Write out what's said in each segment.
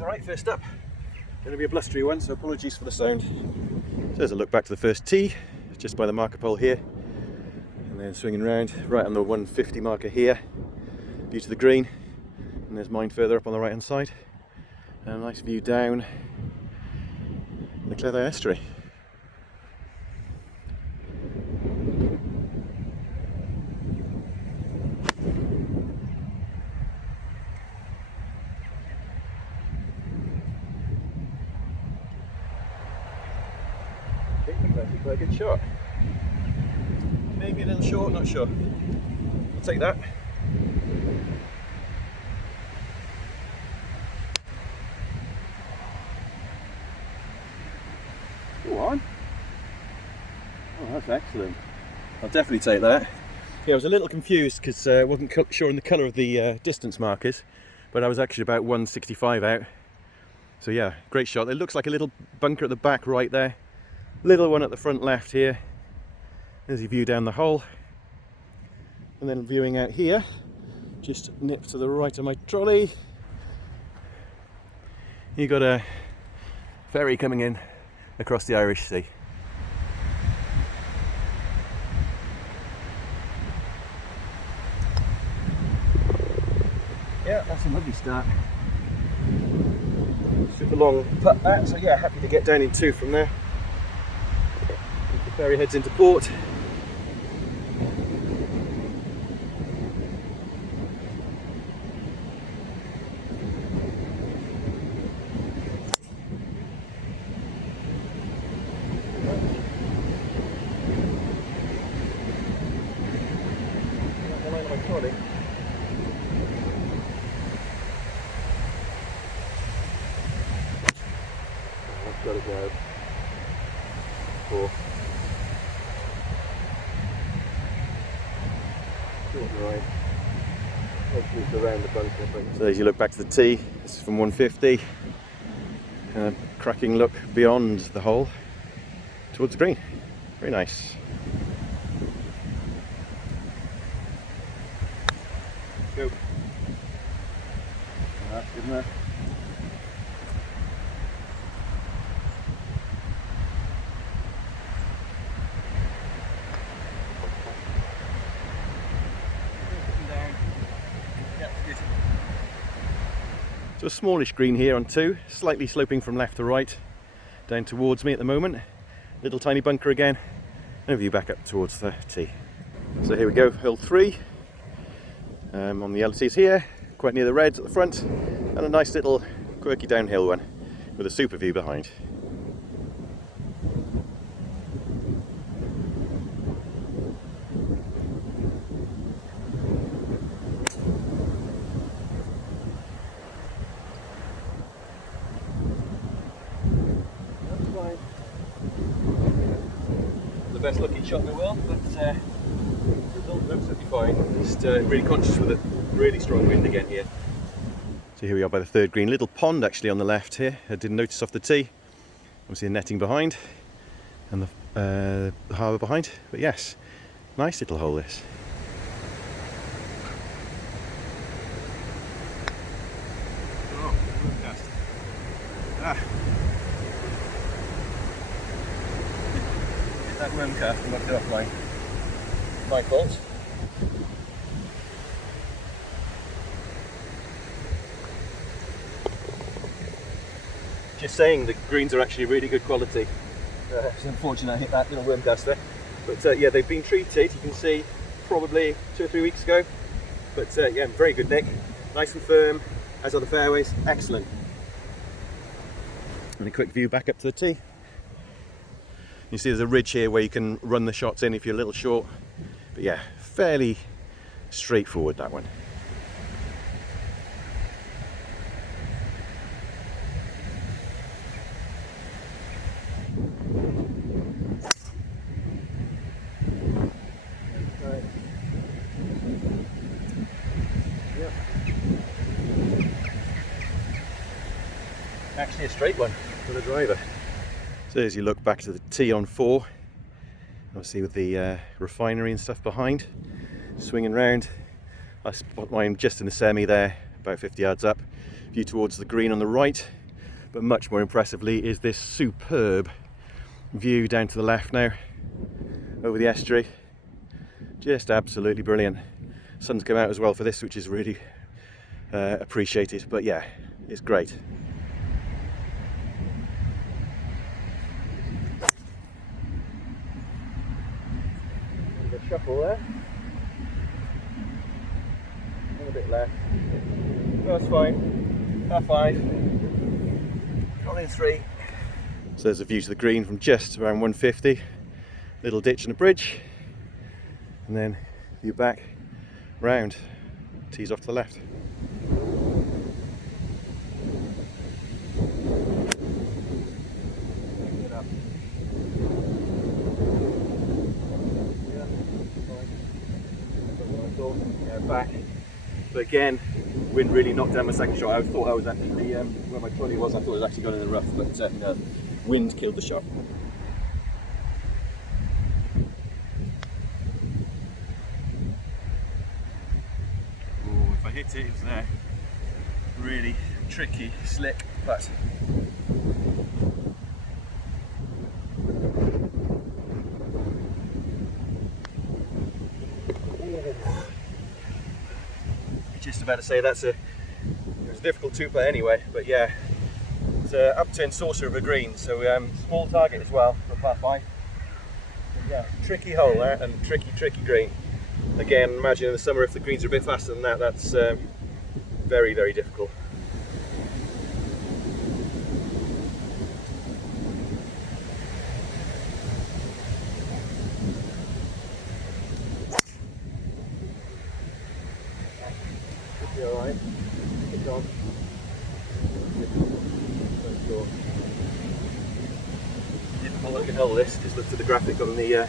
Alright, first up, going to be a blustery one, so apologies for the sound. So there's a look back to the first tee, just by the marker pole here, and then swinging round, right on the 150 marker here, view to the green, and there's mine further up on the right hand side, and a nice view down the Cleddau estuary. Actually quite a good shot. Maybe a little short, not sure. I'll take that. Go on. Oh, that's excellent. I'll definitely take that. Yeah, I was a little confused because I wasn't sure on the colour of the distance markers, but I was actually about 165 out. So yeah, great shot. It looks like a little bunker at the back right there. Little one at the front left here. There's your view down the hole. And then viewing out here, just nip to the right of my trolley. You've got a ferry coming in across the Irish Sea. Yeah, that's a lovely start. Super long putt that, so yeah, happy to get down in two from there. The ferry heads into port. Got to go. Four. Short right. Hopefully it's around the bunker. So as you look back to the tee, this is from 150. And a cracking look beyond the hole towards the green. Very nice. Go. That's good enough. So a smallish green here on two, slightly sloping from left to right, down towards me at the moment. Little tiny bunker again, and a view back up towards the tee. So here we go, hole 3. On the LTs here, quite near the reds at the front, and a nice little quirky downhill one with a super view behind. The best looking shot in the world, but the result is absolutely fine. Just really conscious with a really strong wind again here. So here we are by the third green, little pond actually on the left here. I didn't notice off the tee. Obviously the netting behind and the harbour behind, but yes, nice little hole this. Oh, cast. That worm cast and knocked it off my fault. Just saying, the greens are actually really good quality. It's unfortunate I hit that little worm cast there. But yeah, they've been treated, you can see, probably 2 or 3 weeks ago. But yeah, very good nick. Nice and firm, as are the fairways, excellent. And a quick view back up to the tee. You see there's a ridge here where you can run the shots in if you're a little short. But yeah, fairly straightforward that one. actually a straight one for the driver. So as you look back to the tee on 4, obviously with the refinery and stuff behind, swinging round, I spot mine just in the semi there, about 50 yards up, view towards the green on the right, but much more impressively is this superb view down to the left now, over the estuary. Just absolutely brilliant. Sun's come out as well for this, which is really appreciated, but yeah, it's great. A shuffle there, a bit left. That's fine. Half 5. Gone in 3. So there's a view to the green from just around 150. Little ditch and a bridge, and then view back round. Tees off to the left. Back, but again, wind really knocked down my second shot. I thought I was actually where my trolley was. I thought it was actually going in the rough, but no, wind killed the shot. Oh, if I hit it, it's there. Really tricky, slick putt. Just about to say it was a difficult 2-putt anyway, but yeah, it's an upturn saucer of a green, so small target as well for a par 5. But yeah, tricky hole there and tricky green. Again, imagine in the summer if the greens are a bit faster than that, that's very, very difficult. Alright, it's on. Difficult looking hole this, just looked at the graphic on the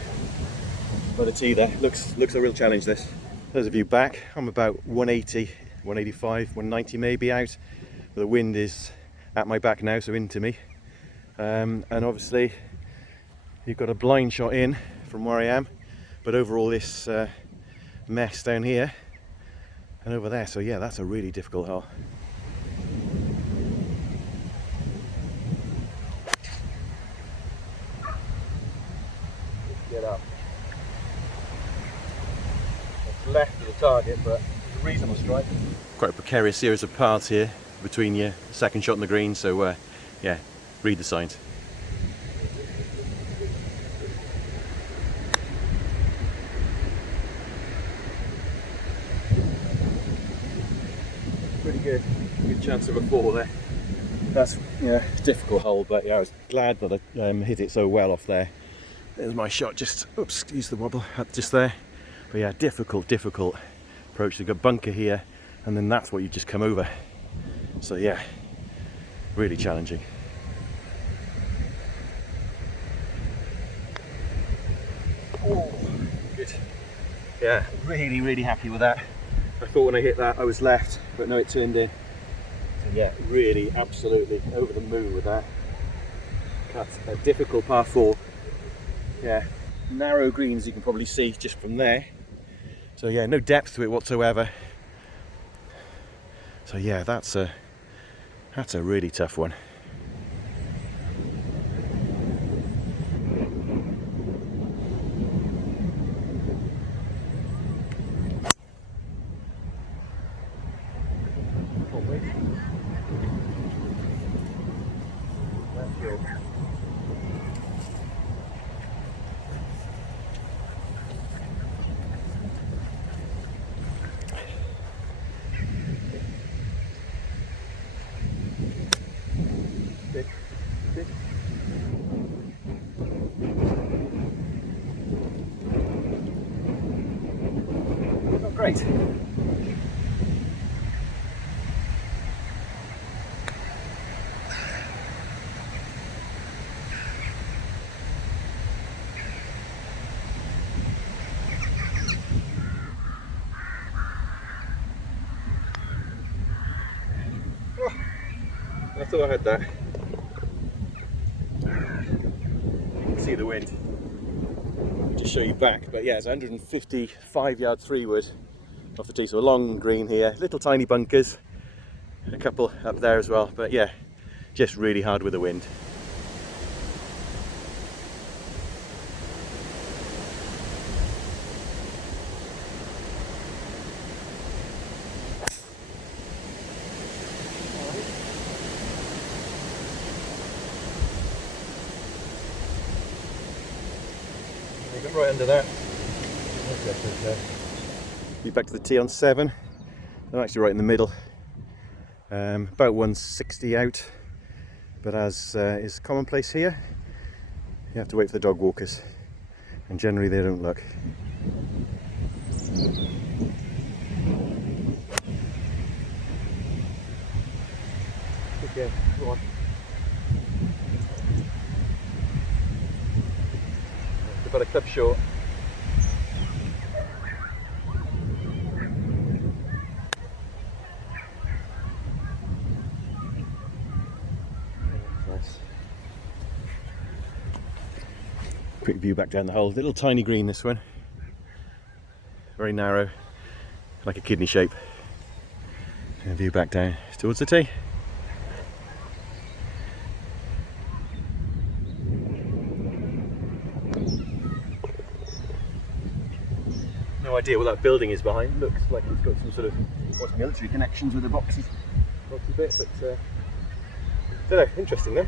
tee there. Looks a real challenge this. There's a view back. I'm about 180, 185, 190 maybe out. But the wind is at my back now, so into me. And obviously you've got a blind shot in from where I am, but over all this mess down here and over there, so yeah, that's a really difficult hole. Get up. It's left of the target, but it's a reasonable strike. Quite a precarious series of paths here between your second shot and the green, so yeah, read the signs. Pretty good chance of a 4 there. That's difficult hole, but yeah, I was glad that I hit it so well off there. There's my shot, just oops, excuse the wobble, just there. But yeah, difficult approach. You've got bunker here, and then that's what you just come over. So yeah, really challenging. Oh, good. Yeah, really happy with that. I thought when I hit that I was left, but no, it turned in. So yeah, really, absolutely over the moon with that. That's a difficult par 4. Yeah, narrow greens you can probably see just from there. So yeah, no depth to it whatsoever. So yeah, that's a really tough one. Oh, great. I thought I had that. see the wind. I'll just show you back, but yeah, it's 155 yards freeward off the tee, so a long green here, little tiny bunkers, a couple up there as well, but yeah, just really hard with the wind. Right under that. Be back to the tee on 7. I'm actually right in the middle. About 160 out, but as is commonplace here, you have to wait for the dog walkers, and generally they don't look. Okay, go on. About a clip short. Nice. Quick view back down the hole. Little tiny green, this one. Very narrow, like a kidney shape. And view back down towards the tee. No idea what that building is behind. Looks like it's got some sort of military connections with the boxy bit, but don't know. Interesting though.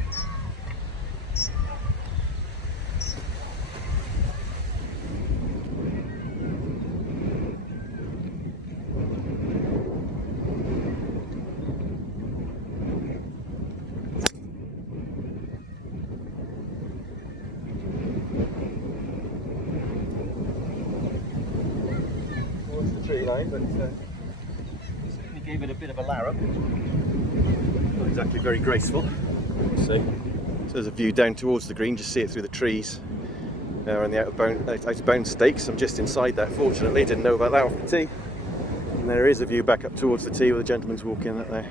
Tree line, but certainly gave it a bit of a larrup. Not exactly very graceful. Let's see. So there's a view down towards the green, just see it through the trees. There on the out of bounds stakes. I'm just inside that, fortunately, didn't know about that off the tee. And there is a view back up towards the tee where the gentleman's walking up there.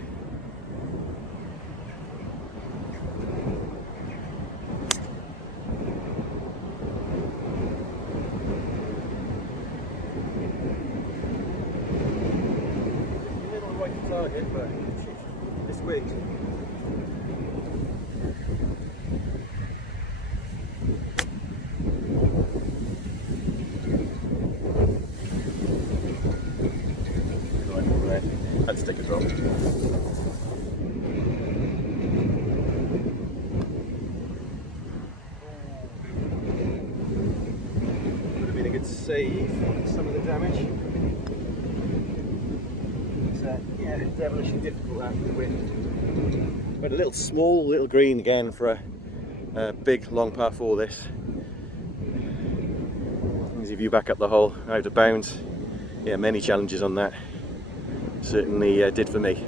Target, but this wind. Had to stick as well. Would have been a good save on some of the damage. Yeah, it's devilishly difficult after the wind. But a little small, little green again for a big, long par 4 this. Easy view back up the hole, out of bounds. Yeah, many challenges on that. Certainly did for me.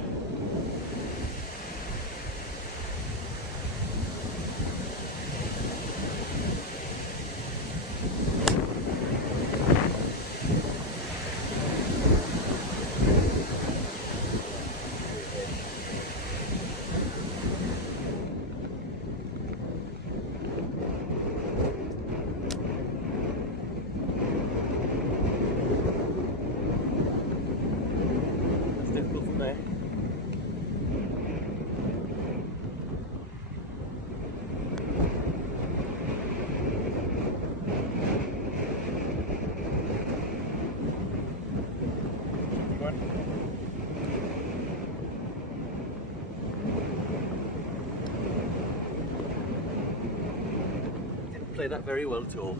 Play that very well at all.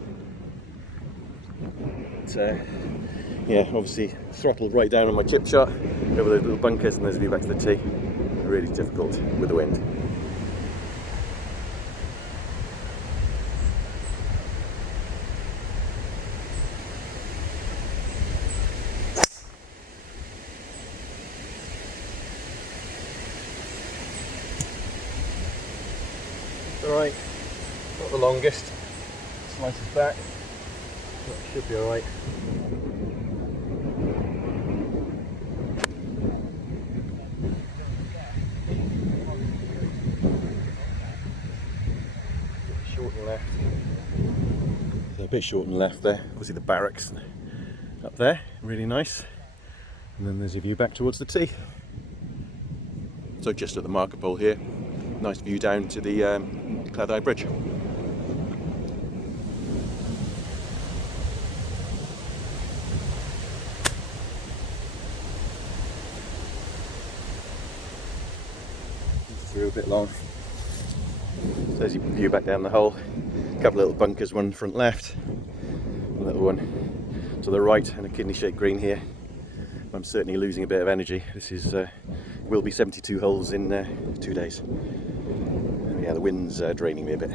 But, yeah, obviously throttled right down on my chip shot over those little bunkers, and there's a view back to the tee. Really difficult with the wind. Alright, not the longest. Slices back, that should be alright. Short and left. a bit short and left there. Obviously the barracks up there, really nice. And then there's a view back towards the tee. So just at the marker pole here, nice view down to the Cleddau Bridge. Through a bit long. So as you view back down the hole, a couple of little bunkers, one front left, a little one to the right, and a kidney-shaped green here. I'm certainly losing a bit of energy. This is will be 72 holes in 2 days. And yeah, the wind's draining me a bit.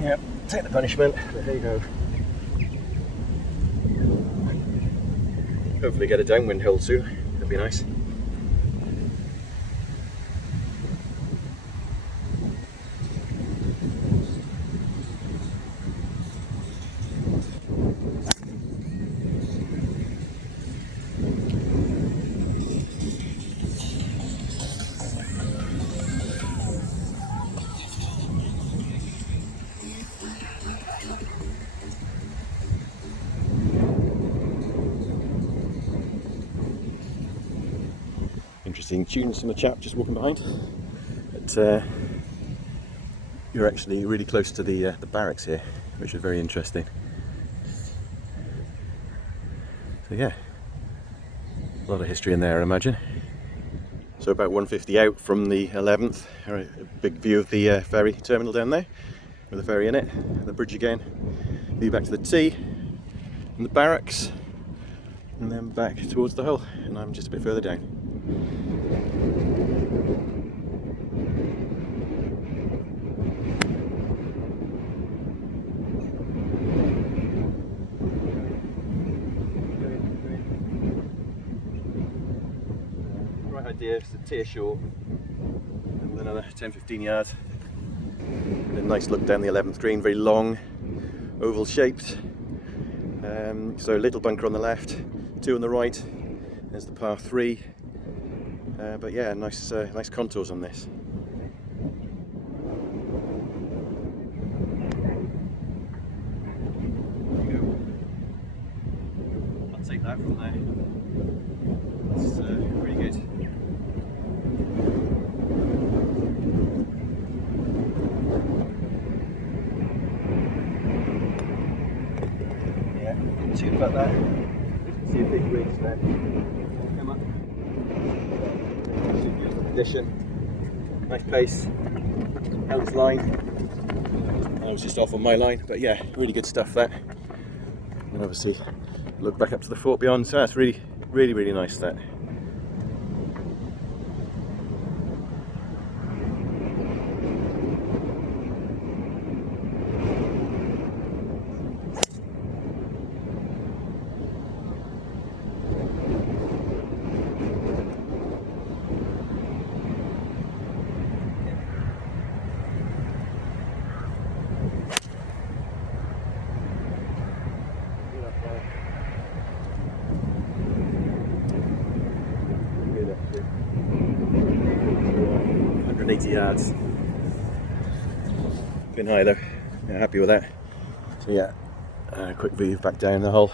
Yep, take the punishment. There you go. Hopefully get a downwind hole soon. That'd be nice. Interesting tunes from the chap just walking behind. But you're actually really close to the barracks here, which is very interesting. So yeah, a lot of history in there, I imagine. So about 150 out from the 11th, a big view of the ferry terminal down there, with the ferry in it, the bridge again, view back to the tee, and the barracks, and then back towards the hole, and I'm just a bit further down. Right idea, it's a tear short, with another 10-15 yards. A nice look down the 11th green, very long, oval shaped. So a little bunker on the left, 2 on the right. There's the par 3. But yeah, nice contours on this. There you go. I'll take that from there. That's pretty good. Yeah, not too bad that. See a big ridge there. Come up. Beautiful condition, nice pace, held his line. I was just off on my line, but yeah, really good stuff that. And obviously look back up to the fort beyond, so that's really nice that. Yards. Been high though, yeah, happy with that. So yeah, quick view back down the hole.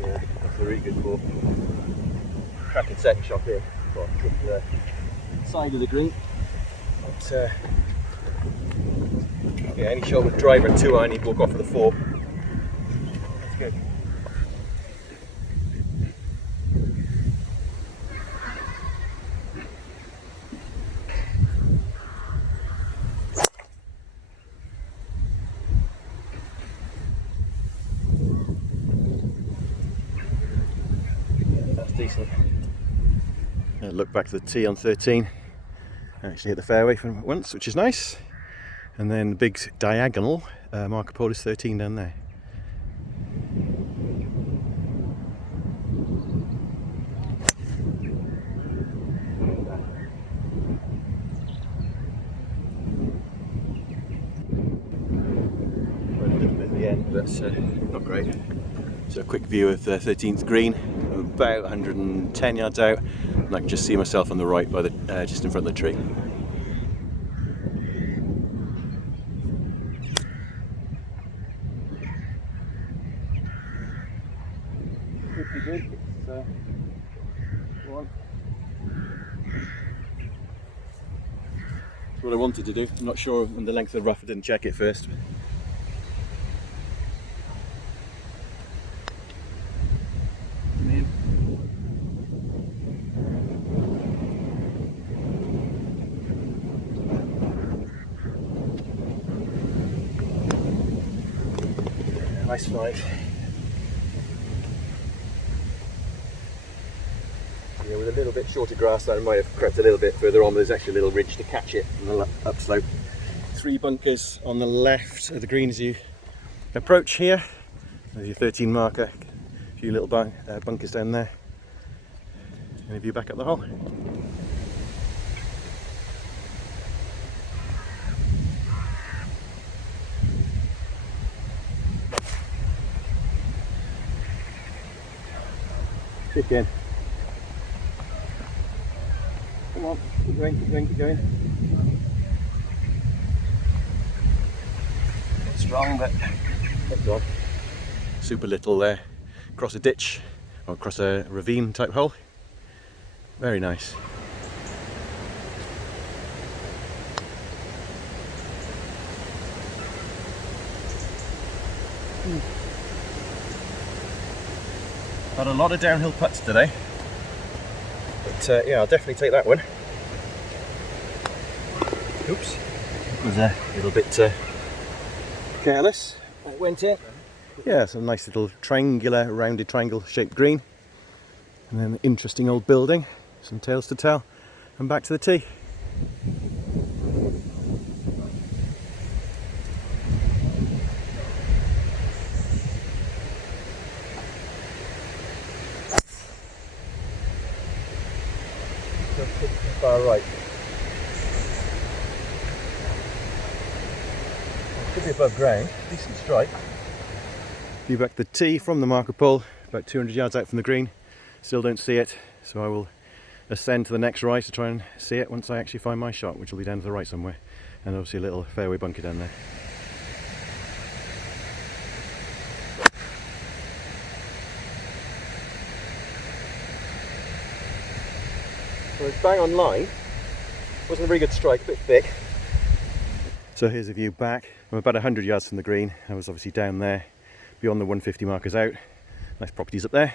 Yeah, that's a really good ball. Cracking second shot here. Well, the side of the green. But, yeah, any shot with driver and 2-iron, you'd walk off with a 4. That's good. That's decent. Look back to the tee on 13. Actually hit the fairway for once, which is nice. And then big diagonal marker pole is 13 down there. A little bit at the end, but not great. So a quick view of the 13th green. I'm about 110 yards out, and I can just see myself on the right by the just in front of the tree. Pretty good. One. That's what I wanted to do. I'm not sure on the length of the rough. I didn't check it first. Nice five. Yeah, with a little bit shorter grass, that I might have crept a little bit further on, but there's actually a little ridge to catch it on the upslope. 3 bunkers on the left of the green as you approach here. There's your 13 marker, a few little bunkers down there. And a view back up the hole. Kick in. Come on, keep going, keep going, keep going. Strong, but that's on. Super little there. Across a ditch, or across a ravine type hole. Very nice. Had a lot of downhill putts today, but yeah, I'll definitely take that one. Oops, it was a little bit careless. I went in. Yeah, some nice little triangular, rounded triangle shaped green, and then an interesting old building, some tales to tell, and back to the tee. Far right. Could be above ground, decent strike. View back the tee from the marker pole, about 200 yards out from the green. Still don't see it, so I will ascend to the next right to try and see it once I actually find my shot, which will be down to the right somewhere. And obviously a little fairway bunker down there. So it's bang on line. Wasn't a very good strike, a bit thick. So here's a view back. I'm about 100 yards from the green. I was obviously down there, beyond the 150 markers out. Nice properties up there.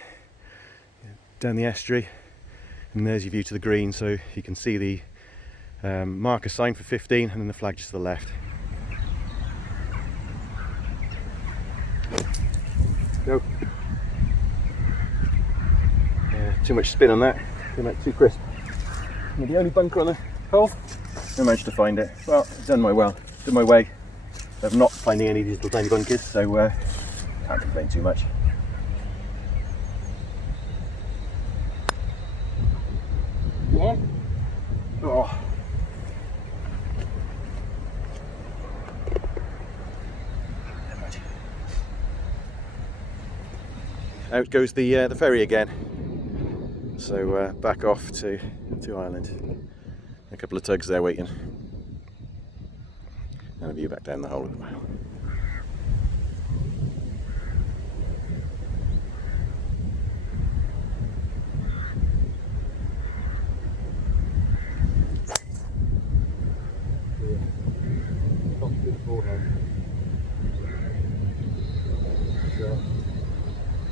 Down the estuary, and there's your view to the green. So you can see the marker sign for 15, and then the flag just to the left. Go. Too much spin on that. Too crisp. The only bunker on the hole, I managed to find it. Well, done my way of not finding any of these little tiny bunkers, so can't complain too much. One. Oh. Out goes the ferry again. So back off to Ireland. A couple of tugs there waiting. And a view back down the hole as well.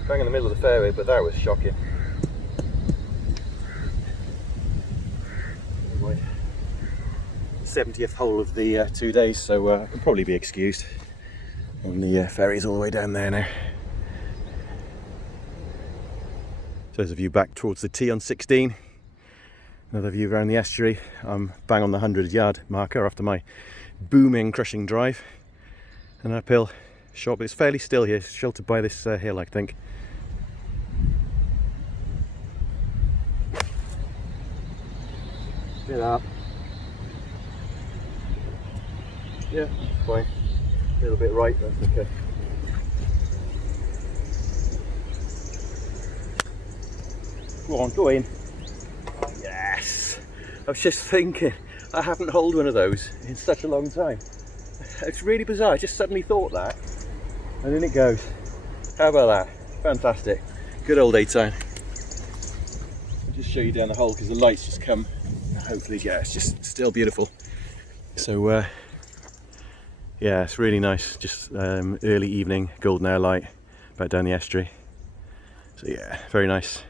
Bang in the middle of the fairway, but that was shocking. 70th hole of the 2 days, so I can probably be excused. And the ferry's all the way down there now. So there's a view back towards the tee on 16. Another view around the estuary. I'm bang on the 100-yard marker after my booming, crushing drive. An uphill shot, but it's fairly still here, it's sheltered by this hill, I think. Get up. Yeah, fine. A little bit right, that's okay. Go on, go in. Yes! I was just thinking, I haven't held one of those in such a long time. It's really bizarre, I just suddenly thought that. And in it goes. How about that? Fantastic. Good old daytime. I'll just show you down the hole because the lights just come. Hopefully, yeah, it's just still beautiful. So, yeah, it's really nice. Just early evening, golden hour light, back down the estuary. So yeah, very nice.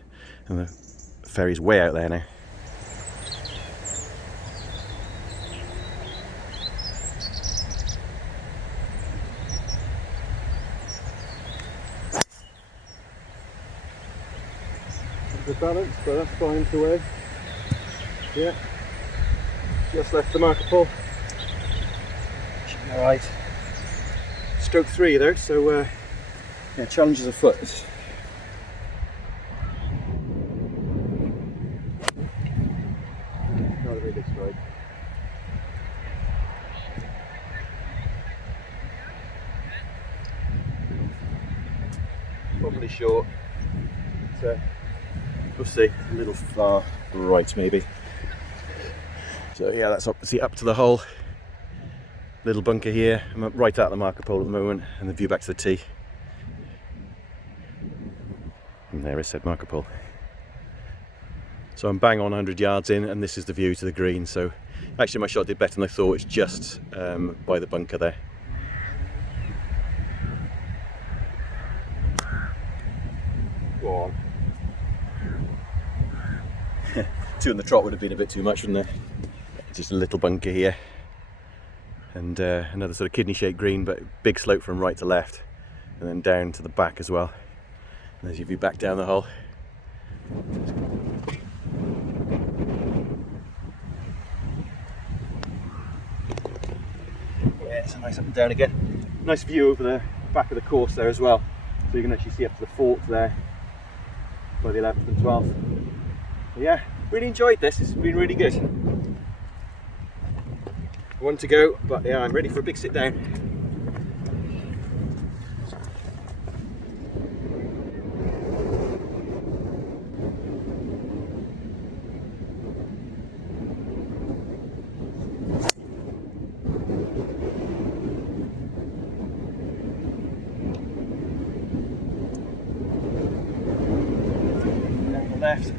And the ferry's way out there now. Good balance, but that's fine to way. Yeah, just left the marker pole. Should be alright. Stroke 3 though, so yeah, challenges afoot. Not a very big strike. Probably short. But, we'll see. A little far right maybe. So yeah, that's obviously up to the hole. Little bunker here. I'm right at the marker pole at the moment, and the view back to the tee. And there is said marker pole. So I'm bang on 100 yards in, and this is the view to the green. So actually my shot did better than I thought. It's just by the bunker there. Go on. 2 in the trot would have been a bit too much, wouldn't it? Just a little bunker here, and another sort of kidney shaped green, but big slope from right to left, and then down to the back as well. And there's your view back down the hole. Yeah, it's a nice up and down again. Nice view over the back of the course there as well, so you can actually see up to the 4th there by the 11th and 12th. But yeah, really enjoyed this. It's been really good. One to go, but yeah, I'm ready for a big sit down. Down the left.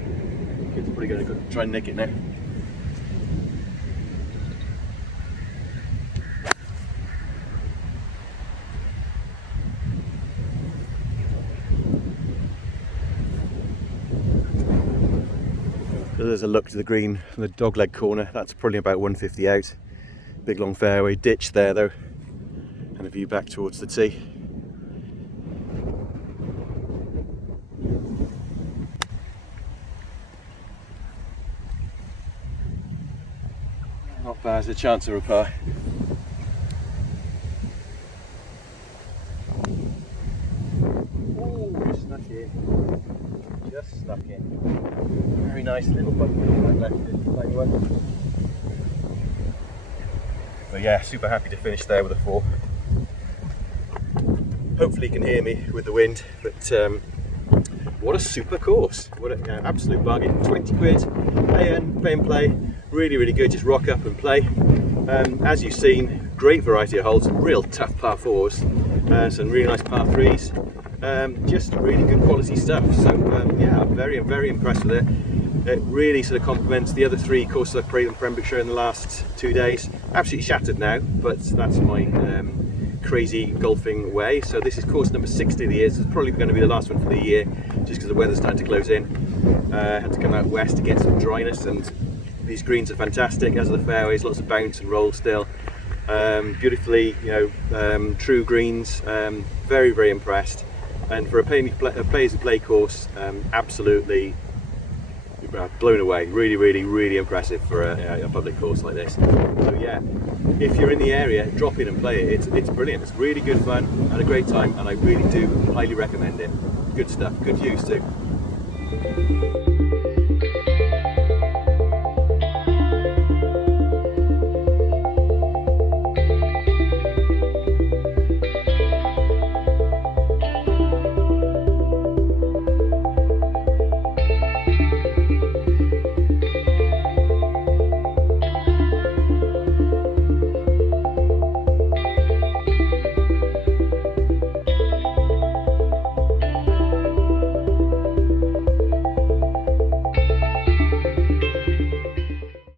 Kid's probably going to try and nick it now. So there's a look to the green from the dogleg corner. That's probably about 150 out. Big long fairway, ditch there though, and a view back towards the tee. Not bad as a chance of a par. Oh, snuck in. Just snuck in. Very nice little bunker that left it, like one. But yeah, super happy to finish there with a 4. Hopefully you can hear me with the wind, but what a super course. What an absolute bargain. 20 quid, play and play. Really, really good, just rock up and play. As you've seen, great variety of holes, some real tough par 4s, some really nice par 3s. Just really good quality stuff. So yeah, I'm very, very impressed with it. It really sort of complements the other 3 courses I've played in Pembrokeshire in the last 2 days. Absolutely shattered now, but that's my crazy golfing way. So this is course number 60 of the year. It's probably going to be the last one for the year, just because the weather's starting to close in. Had to come out west to get some dryness, and these greens are fantastic, as are the fairways. Lots of bounce and roll still. Beautifully, true greens. Very, very impressed. And for a players and play course, absolutely blown away. Really impressive for a public course like this. So yeah, if you're in the area, drop in and play it. It's brilliant. It's really good fun and a great time, and I really do highly recommend it. Good stuff, good views too.